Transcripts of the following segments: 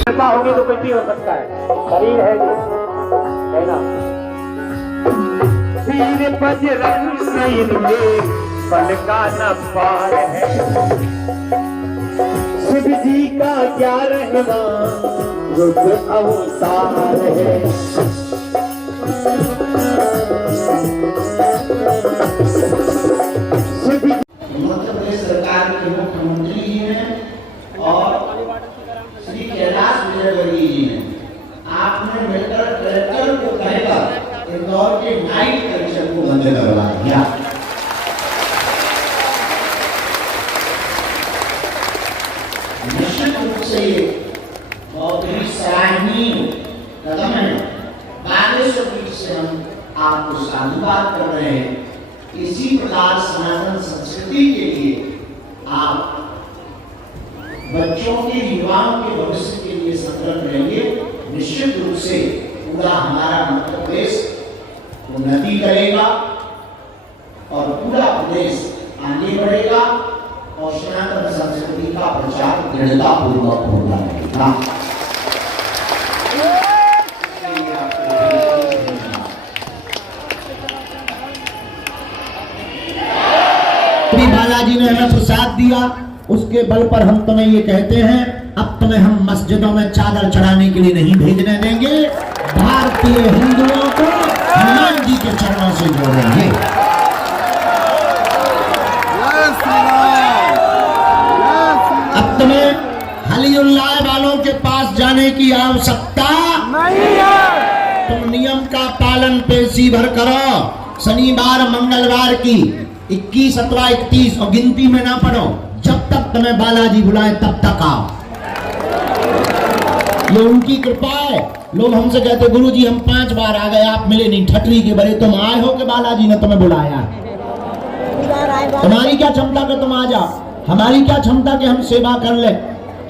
ऐसा होगी तो कुछ भी हो सकता है, शरीर है जो है ना। वीर बजरंग इनके बल का न पार है, शिव जी का क्या रहना रुद्र अवतार है। मध्य प्रदेश सरकार के मुख्यमंत्री जी हैं और श्री कैलाश विजयवर्गीय जी हैं। आपने मिलकर कलेक्टर को कहकर इंदौर के नाइट कलेक्शन को बंद करवा दिया। निश्चित रूप से बहुत ही सराहनीय कदम है। बागेश्वर पीठ से हम आपको साधुवाद कर रहे हैं। इसी प्रकार सनातन संस्कृति के लिए आप बच्चों के, युवाओं के भविष्य के लिए संकल्प लेंगे। निश्चित रूप से पूरा हमारा मध्य प्रदेश उन्नति करेगा और पूरा प्रदेश आगे बढ़ेगा और सनातन संस्कृति का प्रचार दृढ़ता पूर्वक होगा। बालाजी ने हमें प्रसाद दिया, उसके बल पर हम तुम्हें ये कहते हैं, अब तुम्हें हम मस्जिदों में चादर चढ़ाने के लिए नहीं भेजने देंगे। भारतीय हिंदुओं को हनुमान जी के चरणों से जोड़ेंगे। अब तुम्हें हलीउल्लाह वालों के पास जाने की आवश्यकता नहीं है। तुम नियम का पालन पेशी भर करो। शनिवार मंगलवार की 21, 17, 31 और गिनती में ना पढ़ो। जब तक तुम्हें बालाजी बुलाए तब तक आओ। ये उनकी कृपा है। लोग हमसे कहते गुरुजी हम 5 बार आ गए, आप मिले नहीं, ठटरी के बड़े तुम आए हो कि बालाजी ने तुम्हें बुलाया? तुम्हारी क्या क्षमता कि तुम आ जाओ? हमारी क्या क्षमता कि हम सेवा कर ले?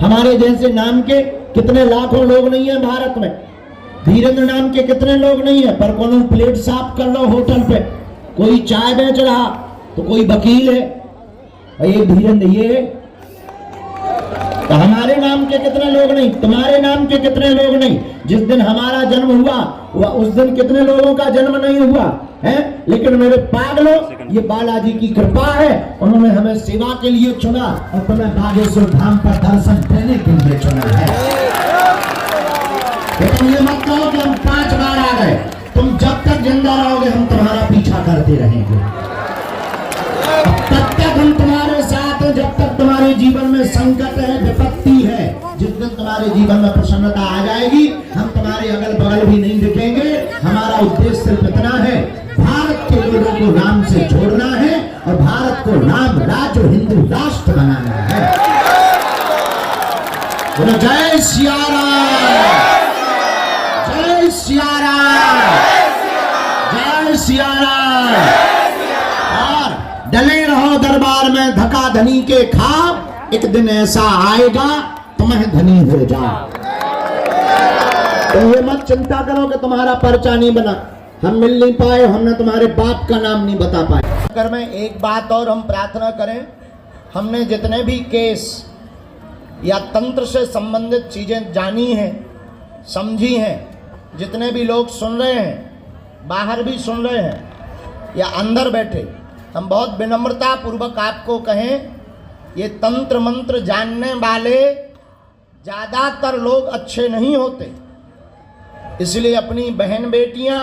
हमारे जैसे नाम के कितने लाखों लोग नहीं है भारत में। धीरेन्द्र नाम के कितने लोग नहीं है, पर कौन प्लेट साफ कर लो होटल पे, कोई चाय बेच रहा तो कोई वकील है, ये धीरेन्द्र ये। तो हमारे नाम के कितने लोग नहीं, तुम्हारे नाम के कितने लोग नहीं। जिस दिन हमारा जन्म हुआ उस दिन कितने लोगों का जन्म नहीं हुआ है। लेकिन मेरे पागलों, ये बालाजी की कृपा है, उन्होंने हमें सेवा के लिए चुना और तुम्हें बागेश्वर धाम पर दर्शन देने के लिए चुना है। तो तुम ये मत कहो कि हम 5 बार आ गए। तुम जब तक जिंदा रहोगे हम तुम्हारा पीछा करते रहेंगे। तब तक हम तुम्हारे साथ हैं, जब तक तुम्हारे जीवन में संकट है, विपत्ति है। जिस दिन तुम्हारे जीवन में प्रसन्नता आ जाएगी, हम तुम्हारे अगल बगल भी नहीं दिखेंगे। हमारा उद्देश्य सिर्फ इतना है, भारत के लोगों को राम से जोड़ना है और भारत को राम राज्य हिंदू राष्ट्र बनाना है। बोलो जय सिया राम, जय सिया राम, जय सिया राम। और डले रहो दरबार में धक्का धनी के खाओ, एक दिन ऐसा आएगा तुम्हें धनी हो जाओ। तो ये मत चिंता करो कि तुम्हारा पर्चा नहीं बना, हम मिल नहीं पाए, हमने तुम्हारे बाप का नाम नहीं बता पाए। अगर मैं एक बात और हम प्रार्थना करें, हमने जितने भी केस या तंत्र से संबंधित चीजें जानी हैं, समझी हैं, जितने भी लोग सुन रहे हैं, बाहर भी सुन रहे हैं या अंदर बैठे, हम बहुत विनम्रता पूर्वक आपको कहें, ये तंत्र मंत्र जानने वाले ज़्यादातर लोग अच्छे नहीं होते। इसलिए अपनी बहन बेटियां,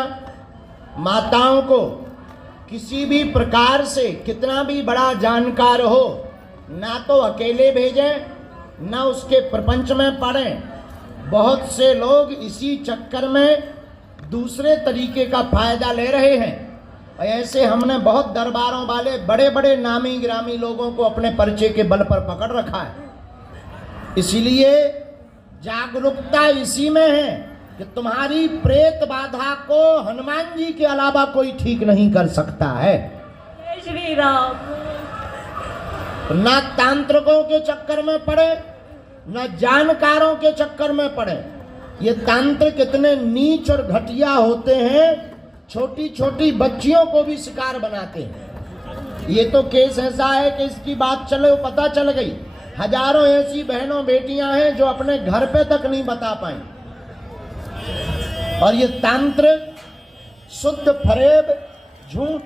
माताओं को किसी भी प्रकार से कितना भी बड़ा जानकार हो, ना तो अकेले भेजें, ना उसके प्रपंच में पड़ें। बहुत से लोग इसी चक्कर में दूसरे तरीके का फायदा ले रहे हैं। ऐसे हमने बहुत दरबारों वाले बड़े बड़े नामी ग्रामी लोगों को अपने पर्चे के बल पर पकड़ रखा है। इसलिए जागरूकता इसी में है कि तुम्हारी प्रेत बाधा को हनुमान जी के अलावा कोई ठीक नहीं कर सकता है। श्री राम। ना तांत्रिकों के चक्कर में पड़े, ना जानकारों के चक्कर में पड़े। ये तांत्रिक इतने नीच और घटिया होते हैं, छोटी छोटी बच्चियों को भी शिकार बनाते हैं। ये तो केस ऐसा है कि इसकी बात चले पता चल गई, हजारों ऐसी बहनों बेटियां हैं जो अपने घर पे तक नहीं बता पाई। और ये तांत्र शुद्ध फरेब झूठ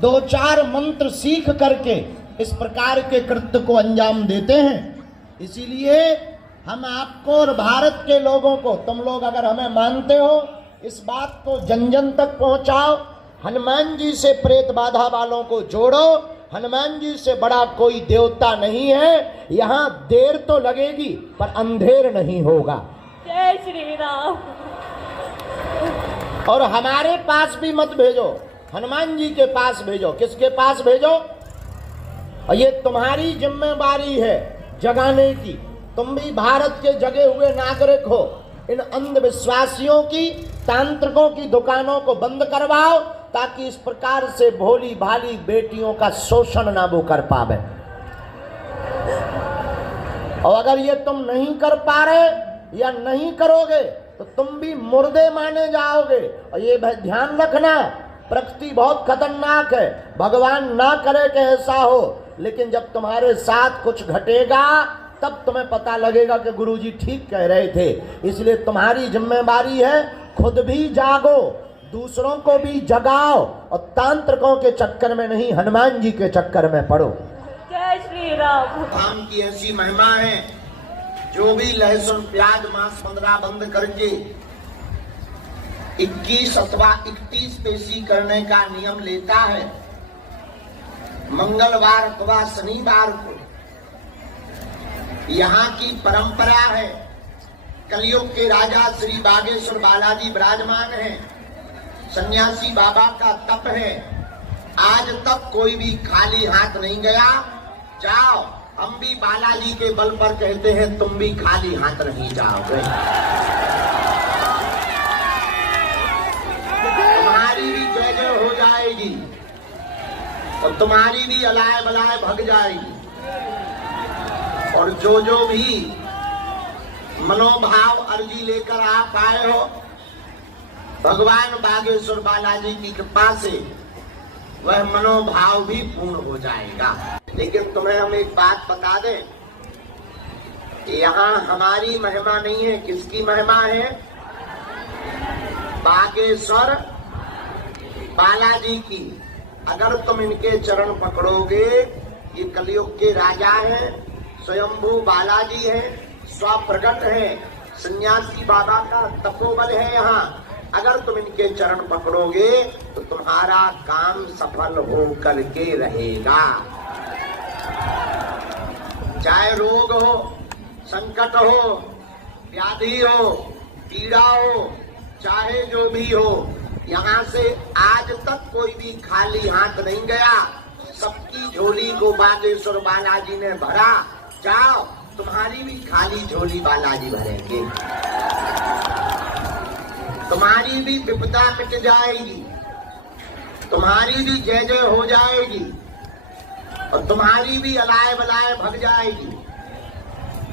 2-4 मंत्र सीख करके इस प्रकार के कृत्य को अंजाम देते हैं। इसीलिए हम आपको और भारत के लोगों को, तुम लोग अगर हमें मानते हो, इस बात को जन जन तक पहुंचाओ। हनुमान जी से प्रेत बाधा वालों को जोड़ो। हनुमान जी से बड़ा कोई देवता नहीं है। यहाँ देर तो लगेगी पर अंधेर नहीं होगा। जय श्री राम। और हमारे पास भी मत भेजो, हनुमान जी के पास भेजो। किसके पास भेजो? और ये तुम्हारी जिम्मेवारी है जगाने की। तुम भी भारत के जगे हुए नागरिक हो। इन अंधविश्वासियों की, तांत्रिकों की दुकानों को बंद करवाओ, ताकि इस प्रकार से भोली भाली बेटियों का शोषण ना वो कर पावे। और अगर ये तुम नहीं कर पा रहे या नहीं करोगे तो तुम भी मुर्दे माने जाओगे। और ये ध्यान रखना, प्रकृति बहुत खतरनाक है। भगवान ना करे कि ऐसा हो, लेकिन जब तुम्हारे साथ कुछ घटेगा तब तुम्हें पता लगेगा कि गुरुजी ठीक कह रहे थे। इसलिए तुम्हारी जिम्मेवारी है, खुद भी जागो, दूसरों को भी जगाओ, और तांत्रिकों के चक्कर में नहीं, हनुमान जी के चक्कर में पड़ो। जय श्री राम। राम की ऐसी महिमा है, जो भी लहसुन प्याज मांस 15 बंद करके 21 अथवा 31 पेशी करने का नियम लेता है, मंगलवार अथवा शनिवार को, यहाँ की परंपरा है। कलयुग के राजा श्री बागेश्वर बालाजी विराजमान हैं। सन्यासी बाबा का तप है। आज तक कोई भी खाली हाथ नहीं गया। जाओ, हम भी बालाजी के बल पर कहते हैं, तुम भी खाली हाथ नहीं जाओगे। तुम्हारी भी जय जय हो जाएगी और तुम्हारी भी अलाय बलाय भग जाएगी। और जो भी मनोभाव अर्जी लेकर आप आए हो, भगवान बागेश्वर बालाजी की कृपा से वह मनोभाव भी पूर्ण हो जाएगा। लेकिन तुम्हें हम एक बात बता दें, यहाँ हमारी महिमा नहीं है। किसकी महिमा है? बागेश्वर बालाजी की। अगर तुम इनके चरण पकड़ोगे, ये कलयुग के राजा हैं, स्वयंभू बालाजी है, स्वप्रगट है, सन्यासी बाबा का तपोबल है यहाँ। अगर तुम इनके चरण पकड़ोगे तो तुम्हारा काम सफल हो करके रहेगा। चाहे रोग हो, संकट हो, व्याधि हो, पीड़ा हो, चाहे जो भी हो, यहाँ से आज तक कोई भी खाली हाथ नहीं गया। सबकी झोली को बागेश्वर बालाजी ने भरा। जाओ, तुम्हारी भी खाली झोली बालाजी भरेंगे। तुम्हारी भी विपदा मिट जाएगी, तुम्हारी भी जय जय हो जाएगी, और तुम्हारी भी अलाय बलाय भग जाएगी।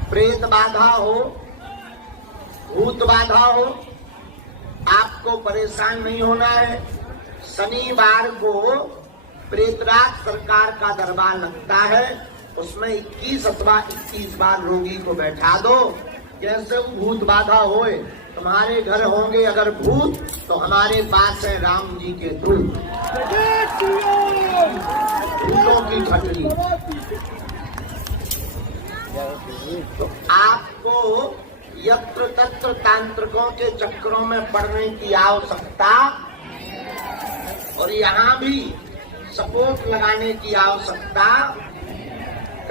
प्रेत बाधा हो, भूत बाधा हो, आपको परेशान नहीं होना है। शनिवार को प्रेतराज सरकार का दरबार लगता है, उसमें 21 अथवा 31 बार रोगी को बैठा दो। जैसे भूत बाधा होए, तुम्हारे घर होंगे अगर भूत, तो हमारे पास है राम जी के दूत, भूतों की खटरी। तो आपको यत्र तत्र तांत्रिकों के चक्रों में पड़ने की आवश्यकता, और यहाँ भी सपोर्ट लगाने की आवश्यकता,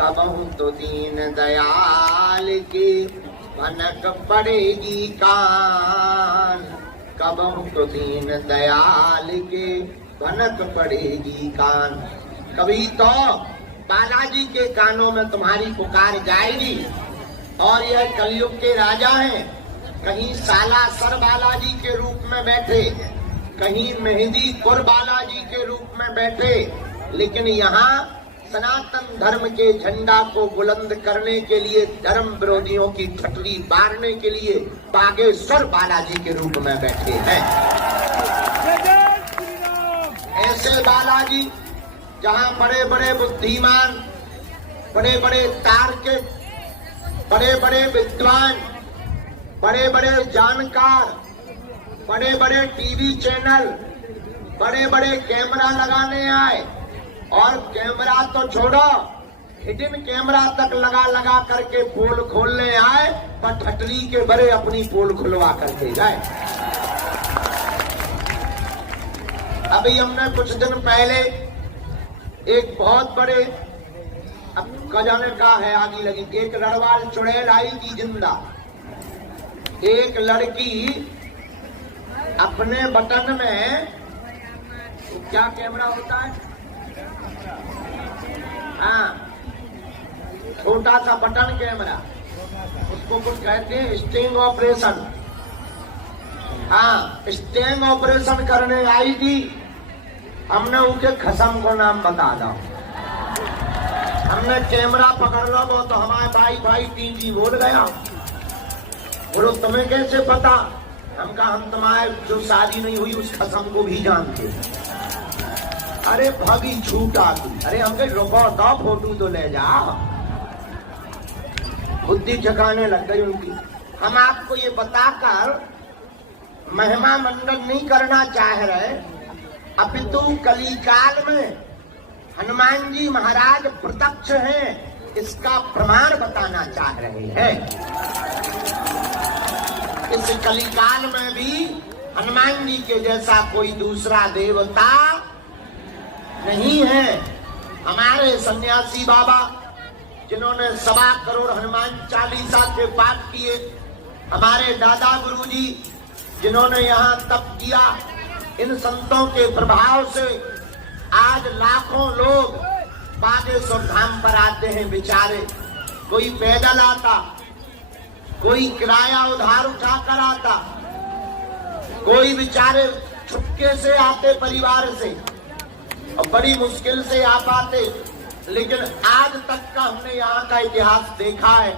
कबहू तो दीन दयाल की भनक पड़ेगी कान, कबहू तो दीन दयाल के भनक पड़ेगी कान। कभी तो बालाजी के कानों में तुम्हारी पुकार जाएगी। और यह कलयुग के राजा हैं, कहीं सालासर बालाजी के रूप में बैठे, कहीं मेहंदी कुर बालाजी के रूप में बैठे, लेकिन यहाँ सनातन धर्म के झंडा को बुलंद करने के लिए, धर्म विरोधियों की ठटली बारने के लिए बागेश्वर बालाजी के रूप में बैठे हैं। ऐसे बालाजी जहाँ बड़े बड़े बुद्धिमान, बड़े बड़े तार्किक, बड़े बड़े विद्वान, बड़े बड़े जानकार, बड़े बड़े टीवी चैनल, बड़े बड़े कैमरा लगाने आए, और कैमरा तो छोड़ो, हिडन कैमरा तक लगा करके पोल खोलने आए, पर ठटरी के बड़े अपनी पोल खुलवा करके जाए। अभी हमने कुछ दिन पहले एक बहुत बड़े, अब खजाने का है आगे लगी, एक लड़वाल चुड़ैल आई थी जिंदा। एक लड़की अपने बटन में, क्या कैमरा होता है, हाँ, छोटा सा बटन कैमरा, उसको कुछ कहते हैं स्टिंग ऑपरेशन। हाँ, स्टिंग ऑपरेशन करने आई थी। हमने उनके खसम को नाम बता दो, हमने कैमरा पकड़ लो, वो तो हमारे भाई 3 जी बोल गया। बोलो तुम्हें कैसे पता? हम कहा हम तुम्हारे जो शादी नहीं हुई उस खसम को भी जानते। अरे भाभी छूटा तू। अरे हम कहे रुको तो फोटो तो ले जाओ। बुद्धि ठिकाने लग गई उनकी। हम आपको ये बताकर महिमा मंडन नहीं करना चाह रहे, अपितु कलिकाल में हनुमान जी महाराज प्रत्यक्ष हैं, इसका प्रमाण बताना चाह रहे हैं। इस कलिकाल में भी हनुमान जी के जैसा कोई दूसरा देवता नहीं है। हमारे सन्यासी बाबा जिन्होंने 1.25 करोड़ हनुमान चालीसा के पाठ किए, हमारे दादा गुरुजी जिन्होंने यहाँ तप किया, इन संतों के प्रभाव से आज लाखों लोग बागेश्वर धाम पर आते हैं। बेचारे कोई पैदल आता, कोई किराया उधार उठा कर आता, कोई बेचारे छुपके से आते परिवार से और बड़ी मुश्किल से आ पाते। लेकिन आज तक का हमने यहाँ का इतिहास देखा है।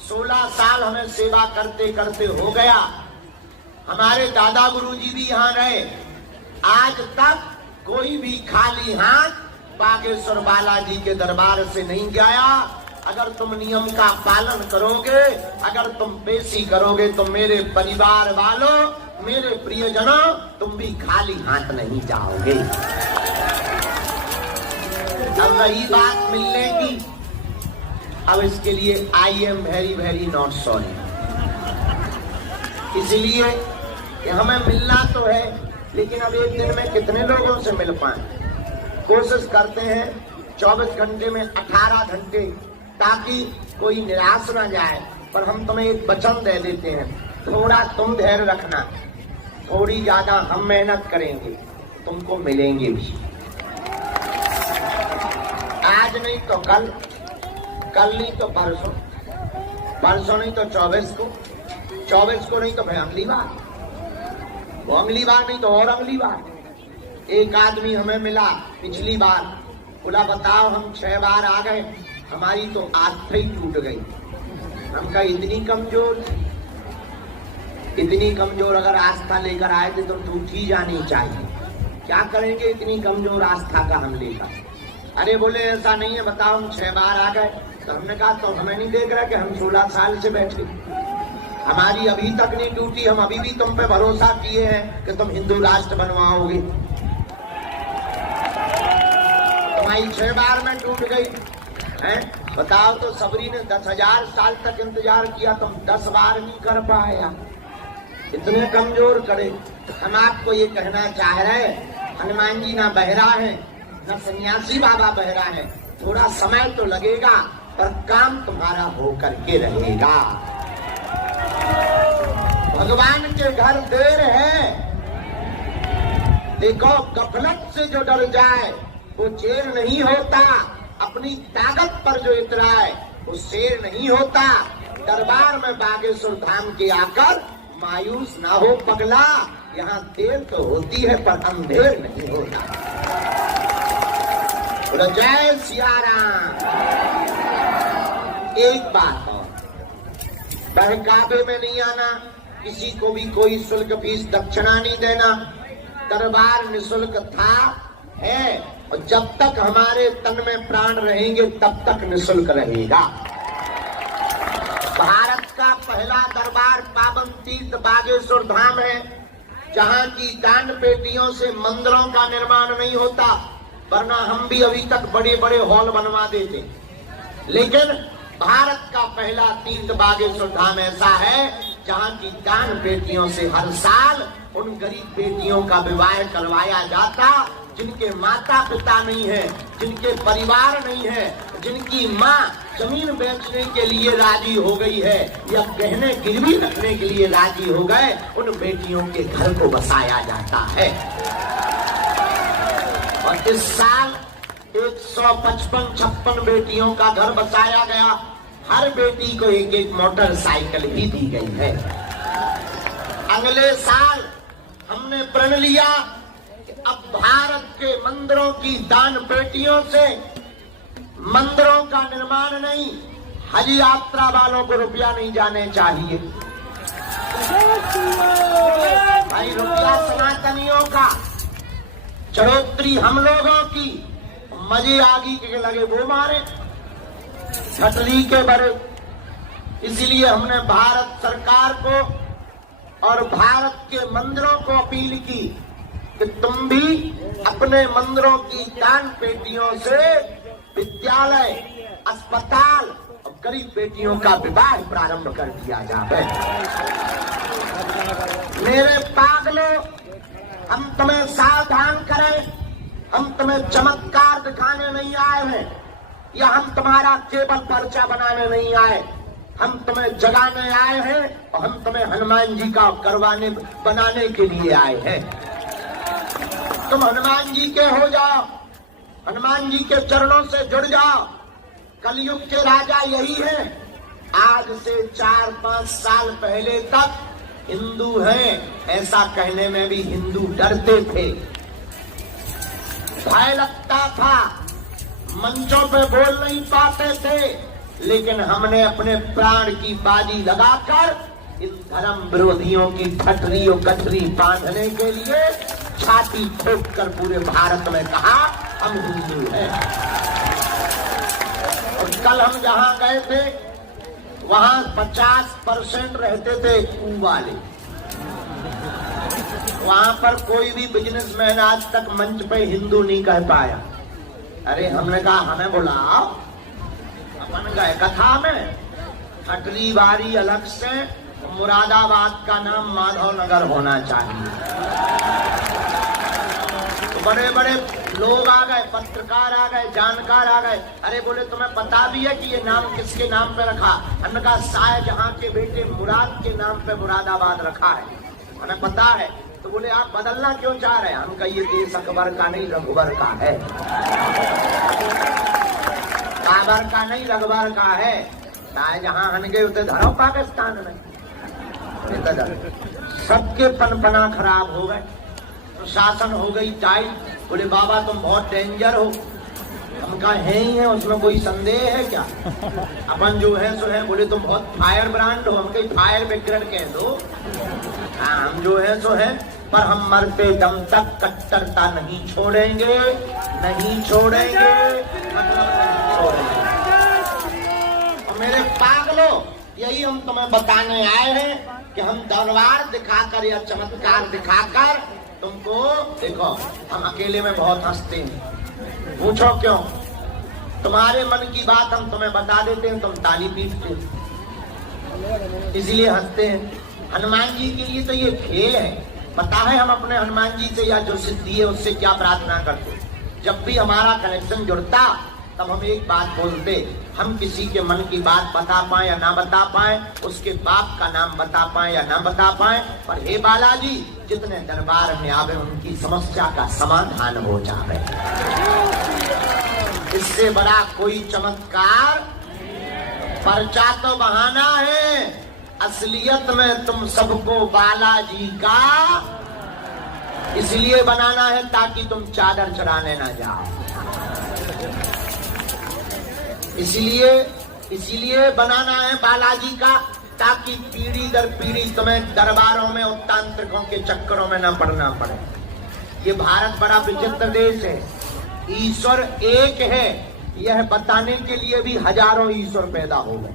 16 साल हमें सेवा करते करते हो गया। हमारे दादा गुरुजी भी यहाँ रहे। आज तक कोई भी खाली हाथ बागेश्वर बालाजी के दरबार से नहीं गया। अगर तुम नियम का पालन करोगे, अगर तुम पेशी करोगे, तो मेरे परिवार वालों, मेरे प्रियजनों, तुम भी खाली हाथ नहीं जाओगे। अब रही बात मिलने की, अब इसके लिए I am very very not sorry. इसलिए कि हमें मिलना तो है, लेकिन अब एक दिन में कितने लोगों से मिल पाए। कोशिश करते हैं 24 घंटे में 18 घंटे, ताकि कोई निराश ना जाए। पर हम तुम्हें एक वचन दे देते हैं, थोड़ा तुम धैर्य रखना, थोड़ी ज्यादा हम मेहनत करेंगे, तुमको मिलेंगे भी। आज नहीं तो कल, कल नहीं तो परसों, परसों नहीं तो 24 को, 24 को नहीं तो फिर अगली बार, वो अगली बार नहीं तो और अगली बार। एक आदमी हमें मिला पिछली बार, बोला बताओ हम 6 बार आ गए, हमारी तो आस्था ही टूट गई। हम कहा इतनी कमजोर, इतनी कमजोर अगर आस्था लेकर आए थे तो टूट ही जानी चाहिए। क्या करेंगे इतनी कमजोर आस्था का हम लेकर? अरे बोले ऐसा नहीं है, बताओ हम 6 बार आ गए। तो हमने कहा तो हमें नहीं देख रहा कि हम 16 साल से बैठे, हमारी अभी तक नहीं टूटी। हम अभी भी तुम पे भरोसा किए हैं कि तुम हिंदू राष्ट्र बनवाओगे, तुम्हारी 6 बार में टूट गई है। बताओ तो सबरी ने 10,000 साल तक इंतजार किया, तुम 10 बार नहीं कर पाया, इतने कमजोर करे। हम आपको ये कहना चाह रहे हैं, हनुमान जी ना बहरा है, न सन्यासी बाबा बहरा है। थोड़ा समय तो लगेगा, पर काम तुम्हारा हो करके रहेगा। भगवान के घर देर है। देखो गफलत से जो डर जाए वो चेर नहीं होता, अपनी ताकत पर जो इतराए वो शेर नहीं होता। दरबार में बागेश्वर धाम के आकर मायूस ना हो पगला, यहाँ देर तो होती है पर अंधेर नहीं होता। जय सिया राम। एक बात और, बहकावे में नहीं आना, किसी को भी कोई शुल्क फीस दक्षिणा नहीं देना। दरबार निःशुल्क था, है, और जब तक हमारे तन में प्राण रहेंगे तब तक निःशुल्क रहेगा। पहला दरबार पावन तीर्थ बागेश्वर धाम है, जहां की दान पेटियों से मंदिरों का निर्माण नहीं होता, वरना हम भी अभी तक बड़े बड़े हॉल बनवा देते। लेकिन भारत का पहला तीर्थ बागेश्वर धाम ऐसा है जहां की दान पेटियों से हर साल उन गरीब बेटियों का विवाह करवाया जाता जिनके माता पिता नहीं है, जिनके परिवार नहीं है, जिनकी माँ जमीन बेचने के लिए राजी हो गई है या गहने गिरवी रखने के लिए राजी हो गए, उन बेटियों के घर को बसाया जाता है। और इस साल 155-56 बेटियों का घर बसाया गया। हर बेटी को एक एक मोटरसाइकिल भी दी गई है। अगले साल हमने प्रण लिया कि अब भारत के मंदिरों की दान पेटियों से मंदिरों का निर्माण नहीं, हज यात्रा वालों को रुपया नहीं जाने चाहिए। भाई रुपया सनातनियों का, चढ़ोतरी हम लोगों की, मजे आगी के लगे वो मारे, छतरी के बड़े। इसलिए हमने भारत सरकार को और भारत के मंदिरों को अपील की कि तुम भी अपने मंदिरों की दान पेटियों से विद्यालय, अस्पताल और गरीब बेटियों का विवाह प्रारंभ कर दिया जाए। मेरे पागलों, हम तुम्हें सावधान करें, हम तुम्हें चमत्कार दिखाने नहीं आए हैं, या हम तुम्हारा केवल पर्चा बनाने नहीं आए, हम तुम्हें जगाने आए हैं और हम तुम्हें हनुमान जी का बनाने के लिए आए हैं। तुम हनुमान जी के हो जाओ, हनुमान जी के चरणों से जुड़ जाओ। कलयुग के राजा यही है। आज से 4-5 साल पहले तक हिंदू हैं ऐसा कहने में भी हिंदू डरते थे, भय लगता था, मंचों पे बोल नहीं पाते थे। लेकिन हमने अपने प्राण की बाजी लगाकर इन धर्म विरोधियों की ठटरी और गठरी बांधने के लिए छाती ठोक कर पूरे भारत में कहा हम हिंदू हैं। और कल हम जहां गए थे वहां 50% रहते थे कू वाले। वहां पर कोई भी बिजनेसमैन आज तक मंच पे हिंदू नहीं कह पाया। अरे हमने कहा हमें बुलाओ, अपन गए कथा में, ठटरी बारी अलग से, मुरादाबाद का नाम माधव नगर होना चाहिए। तो बड़े बड़े लोग आ गए, पत्रकार आ गए, जानकार आ गए। अरे बोले तुम्हें पता भी है कि ये नाम किसके नाम पे रखा? हमने कहा शाहजहां के बेटे मुराद के नाम पे मुरादाबाद रखा है, हमें पता है। तो बोले आप बदलना क्यों चाह रहे हैं? हम कहिए देश अकबर का नहीं रघुबर का है, बाबर का नहीं रघुबर का है। शाहजहां हन गए उतरे धरो पाकिस्तान में, सबके पनपना खराब हो गए, प्रशासन हो गई टाइट। बोले बाबा तुम बहुत डेंजर हो। हम कहा है ही है, उसमें कोई संदेह है क्या? अपन जो है सो है। बोले तुम बहुत फायर ब्रांड हो। हम कहीं फायर ब्रिगेड कह दो। हम जो है सो है, पर हम मरते दम तक कट्टरता नहीं छोड़ेंगे, नहीं छोड़ेंगे, मतलब नहीं छोड़ेंगे। और मेरे पागलों, यही हम तुम्हें बताने आए हैं कि हम दरबार दिखाकर या चमत्कार दिखाकर तुमको देखो। हम अकेले में बहुत हंसते हैं, पूछो क्यों? तुम्हारे मन की बात हम तुम्हें बता देते हैं, तुम ताली पीटते हो, इसलिए हंसते हैं। हनुमान जी के लिए तो ये खेल है। पता है हम अपने हनुमान जी से या जो सिद्धि है उससे क्या प्रार्थना करते? जब भी हमारा कनेक्शन जुड़ता तब हम एक बात बोलते, हम किसी के मन की बात बता पाए या ना बता पाए, उसके बाप का नाम बता पाए या ना बता पाए, पर हे बालाजी जितने दरबार में आवे उनकी समस्या का समाधान हो जाए। इससे बड़ा कोई चमत्कार? पर्चा तो बहाना है, असलियत में तुम सबको बालाजी का इसलिए बनाना है ताकि तुम चादर चढ़ाने ना जाओ। इसलिए बनाना है बालाजी का, ताकि पीढ़ी दर पीढ़ी तुम्हें दरबारों में उत्तांत्रिकों के चक्करों में न पड़ना पड़े। ये भारत बड़ा विचित्र देश है। ईश्वर एक है, यह बताने के लिए भी हजारों ईश्वर पैदा हो गए।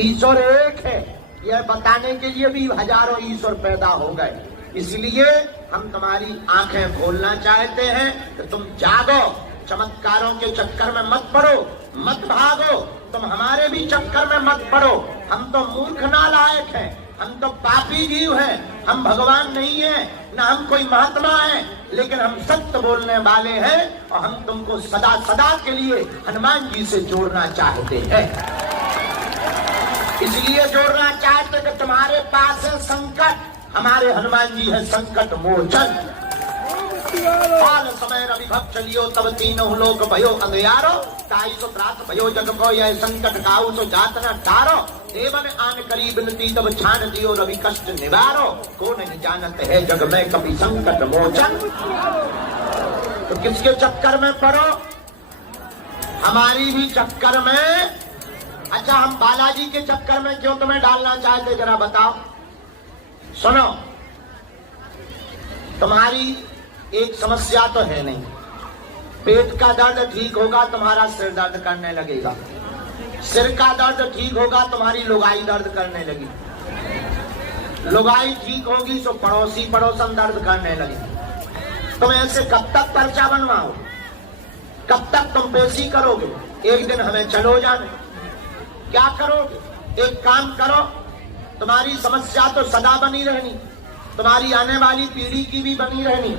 ईश्वर एक है, यह बताने के लिए भी हजारों ईश्वर पैदा हो गए। इसलिए हम तुम्हारी आंखें खोलना चाहते हैं कि तुम जागो, चमत्कारों के चक्कर में मत पड़ो, मत भागो, तुम हमारे भी चक्कर में मत पड़ो। हम तो मूर्ख नालायक हैं, हम तो पापी जीव हैं, हम भगवान नहीं हैं, न हम कोई महात्मा हैं, लेकिन हम सत्य बोलने वाले हैं और हम तुमको सदा सदा के लिए हनुमान जी से जोड़ना चाहते हैं। इसलिए जोड़ना चाहते कि तुम्हारे पास है संकट, हमारे हनुमान जी है संकट मोचन। काल समय रवि भक्त चलियो तब तीनों लोक भयो अंधियारो, ताई सो त्रात भयो जग को यह संकट काऊ सो जात न टारो, देवन आन करी बिनती तब छान दियो रवि कष्ट निवारो, को नहीं जानत है जग में कभी संकट मोचन। तो किसके चक्कर में पड़ो? हमारी भी चक्कर में। अच्छा, हम बालाजी के चक्कर में क्यों तुम्हें डालना चाहते, जरा बताओ। सुनो, तुम्हारी एक समस्या तो है नहीं, पेट का दर्द ठीक होगा तुम्हारा सिर दर्द करने लगेगा, सिर का दर्द ठीक होगा तुम्हारी लुगाई दर्द करने लगी, लुगाई ठीक होगी तो पड़ोसी पड़ोसन दर्द करने लगी। तुम ऐसे कब तक पर्चा बनवाओ, कब तक तुम पेशी करोगे? एक दिन हमें चलो जाने, क्या करोगे? एक काम करो, तुम्हारी समस्या तो सदा बनी रहनी, तुम्हारी आने वाली पीढ़ी की भी बनी रहनी।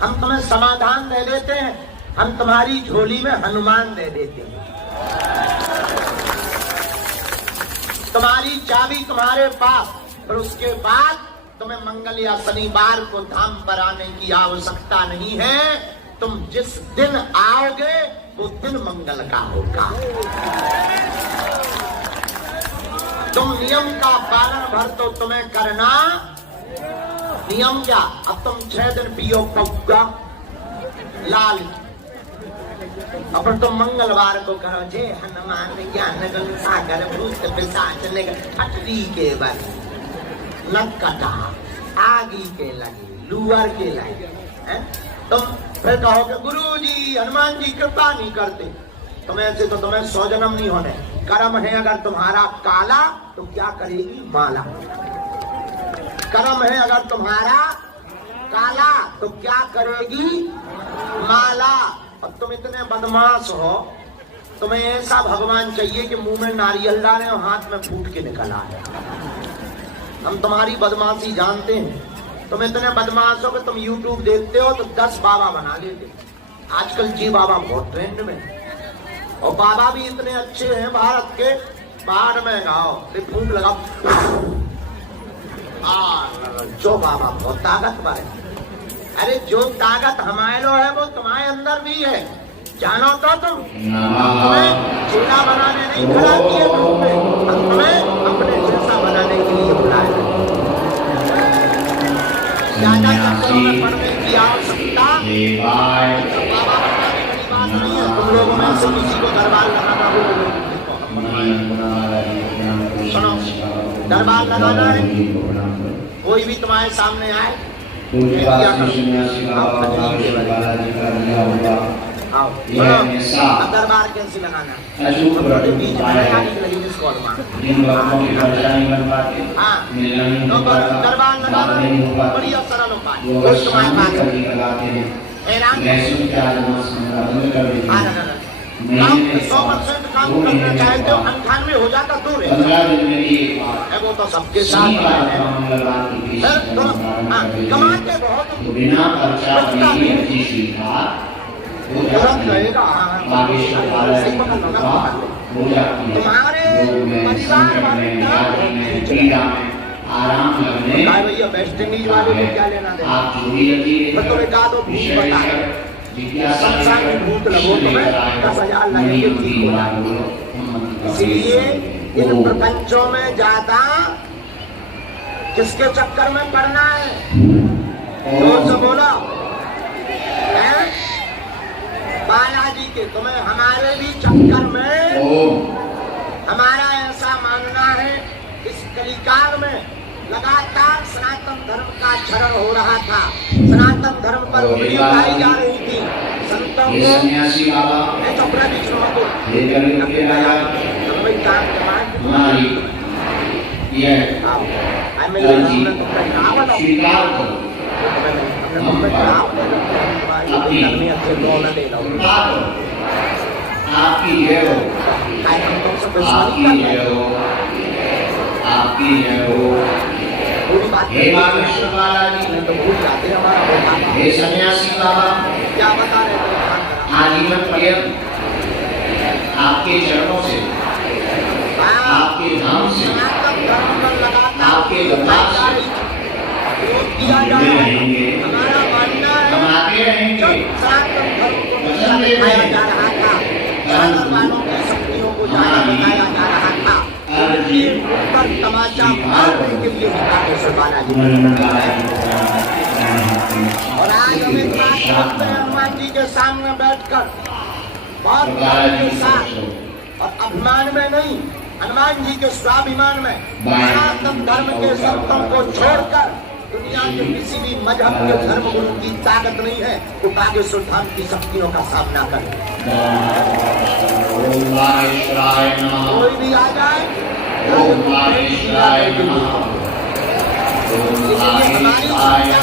हम तुम्हें समाधान दे देते हैं, हम तुम्हारी झोली में हनुमान दे देते हैं। तुम्हारी चाबी तुम्हारे पास, और उसके बाद तुम्हें मंगल या शनिवार को धाम पर आने की आवश्यकता नहीं है। तुम जिस दिन आओगे वो दिन मंगल का होगा। तुम नियम का पालन भर तो तुम्हें करना, नियम क्या? अब तुम 6 दिन पियो पौगा लाल, अब तुम मंगलवार को करो जय हनुमान ज्ञान गुण सागर भूत पिशाच निकटरी के बल नट कटा आगी के लगी लुअर के लगी। तुम फिर कहोगे गुरुजी हनुमान जी कृपा नहीं करते, तुम्हें ऐसे तो तुम्हें 100 जन्म नहीं होने। कर्म है अगर तुम्हारा काला तो क्या करेगी माला, कर्म है अगर तुम्हारा काला तो क्या करेगी माला। अब तुम इतने बदमाश हो, तुम्हें ऐसा भगवान चाहिए कि मुंह में नारियल डाले और हाथ में फूट के निकल आए। हम तुम्हारी बदमाशी जानते हैं, तुम इतने बदमाश हो कि तुम YouTube देखते हो तो 10 बाबा बना लेते। आजकल जी बाबा बहुत ट्रेंड में, और बाबा भी इतने अच्छे हैं भारत के, बाहर में गाओ फूंक लगाओ, जो बाबा बहुत ताकतवर है। अरे जो ताकत हमारे लो है वो तुम्हारे अंदर भी है, जानो तो तुम। तुम्हें चेला बनाने नहीं खड़ा किए हम तुम्हें अपने जैसा बनाने के लिए बुलाए। ज्यादा चक्करों में पड़ने की आवश्यकता बाबा बनाने की बात नहीं है। तुम लोगों में से किसी को दरबार लगाना हो, सुनो दरबार लगाना है, कोई भी तुम्हारे सामने आए दरबार कैसे लगाना है, दरबार लगाना बढ़िया सरल उपाय। 100% काम करना चाहते हो, 98 हो जाता दूर है, वो तो सबके साथ कमाते बहुत तुम्हारे आराम लगने भैया वेस्ट इंडीज वाले को क्या लेना देना। आप जो तो एक आधो भूत बताए, संसार में भूत लगो तुम्हें 10,000 लगेंगे ठीक हो जाएंगे। इसलिए इन प्रपंचों में ज्यादा किसके चक्कर में पड़ना है, जोर से बोलो बालाजी के। तुम्हें हमारे भी चक्कर में, हमारा ऐसा मानना है इस कलिकाल में लगातार सनातन धर्म का क्षरण हो रहा था, सनातन धर्म पर उंगली उठाई जा रही थी। संतों को यह I'm स्वीकार करो आपकी जय हो, आपकी जय हो, आपकी जय हो। हे बागेश्वर बालाजी, हे सन्यासी बाबा, क्या बता रहे थे? आजीवन पर्यंत आपके चरणों से, आपके धाम से, आपके दरबार से जुड़े रहेंगे, हम आते रहेंगे, वचन दे रहे हैं। तमाशा मारने के लिए और आज हमें हनुमान जी के सामने बैठकर बहुत के साथ और अभिमान में नहीं, हनुमान जी के स्वाभिमान में सनातन धर्म के सत्यों को छोड़कर दुनिया के किसी भी मजहब के धर्म गुरु की ताकत नहीं है वो बागेश्वर धाम की शक्तियों का सामना करे। कोई भी आ जाए, हमारी क्षमता नहीं है,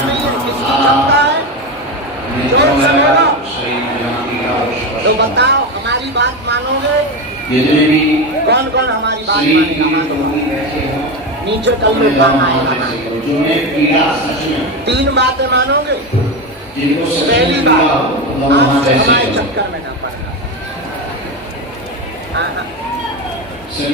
किसी की क्षमता है तो बताओ हमारी बात मानोगे? कौन कौन हमारी बात मानेगा? नीचे कल में काम आएगा। 3 बातें मानोगे? पहली बात, हमारे चक्कर में न पड़ना। हाँ हाँ